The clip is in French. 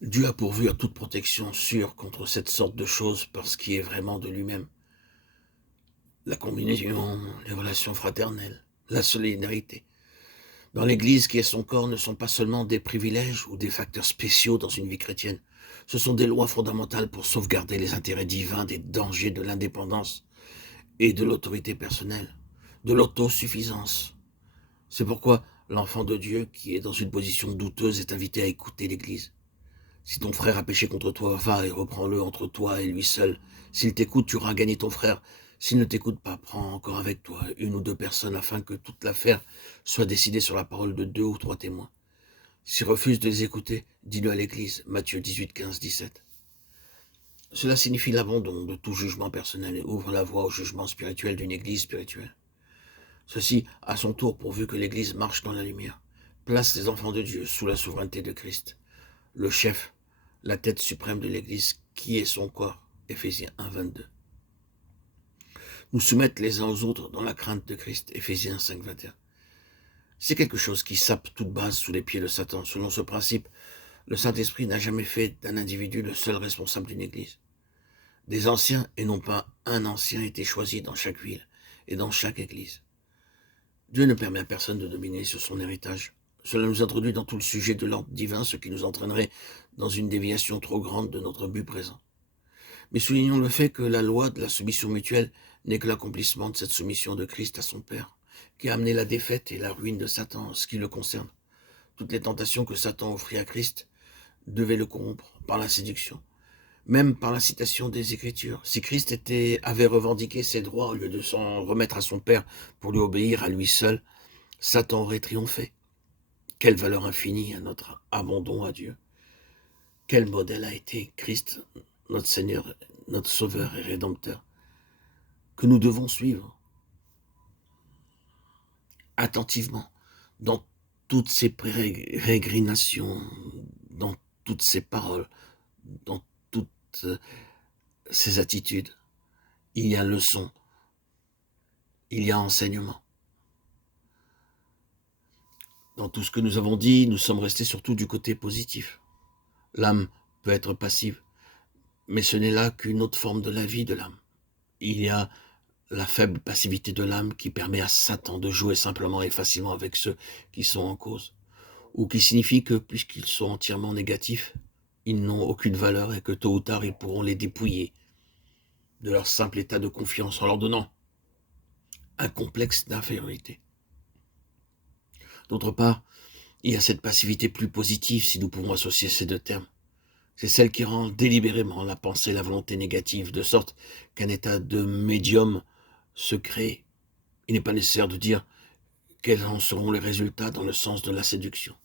Dieu a pourvu à toute protection sûre contre cette sorte de choses parce qu'il est vraiment de lui-même. La combinaison, les relations fraternelles, la solidarité. Dans l'Église qui est son corps ne sont pas seulement des privilèges ou des facteurs spéciaux dans une vie chrétienne. Ce sont des lois fondamentales pour sauvegarder les intérêts divins des dangers de l'indépendance et de l'autorité personnelle, de l'autosuffisance. C'est pourquoi l'enfant de Dieu qui est dans une position douteuse est invité à écouter l'Église. Si ton frère a péché contre toi, va et reprends-le entre toi et lui seul. S'il t'écoute, tu auras gagné ton frère. S'il ne t'écoute pas, prends encore avec toi une ou deux personnes afin que toute l'affaire soit décidée sur la parole de 2 ou 3 témoins. S'il refuse de les écouter, dis-le à l'Église. Matthieu 18, 15, 17. Cela signifie l'abandon de tout jugement personnel et ouvre la voie au jugement spirituel d'une Église spirituelle. Ceci, à son tour, pourvu que l'Église marche dans la lumière, place les enfants de Dieu sous la souveraineté de Christ, le chef, la tête suprême de l'Église, qui est son corps. Éphésiens 1, 22. Nous soumettre les uns aux autres dans la crainte de Christ. Éphésiens 5, 21. C'est quelque chose qui sape toute base sous les pieds de Satan. Selon ce principe, le Saint-Esprit n'a jamais fait d'un individu le seul responsable d'une Église. Des anciens, et non pas un ancien, étaient choisis dans chaque ville et dans chaque Église. Dieu ne permet à personne de dominer sur son héritage. Cela nous introduit dans tout le sujet de l'ordre divin, ce qui nous entraînerait dans une déviation trop grande de notre but présent. Mais soulignons le fait que la loi de la soumission mutuelle n'est que l'accomplissement de cette soumission de Christ à son Père, qui a amené la défaite et la ruine de Satan en ce qui le concerne. Toutes les tentations que Satan offrit à Christ devaient le corrompre par la séduction, même par la citation des Écritures. Si Christ avait revendiqué ses droits au lieu de s'en remettre à son Père pour lui obéir à lui seul, Satan aurait triomphé. Quelle valeur infinie à notre abandon à Dieu. Quel modèle a été Christ, notre Seigneur, notre Sauveur et Rédempteur, que nous devons suivre attentivement dans toutes ses pérégrinations, dans toutes ses paroles, dans toutes ses attitudes. Il y a leçon, il y a enseignement. Dans tout ce que nous avons dit, nous sommes restés surtout du côté positif. L'âme peut être passive, mais ce n'est là qu'une autre forme de la vie de l'âme. Il y a la faible passivité de l'âme qui permet à Satan de jouer simplement et facilement avec ceux qui sont en cause, ou qui signifie que, puisqu'ils sont entièrement négatifs, ils n'ont aucune valeur et que tôt ou tard ils pourront les dépouiller de leur simple état de confiance en leur donnant un complexe d'infériorité. D'autre part, il y a cette passivité plus positive, si nous pouvons associer ces deux termes. C'est celle qui rend délibérément la pensée et la volonté négative, de sorte qu'un état de médium se crée. Il n'est pas nécessaire de dire quels en seront les résultats dans le sens de la séduction.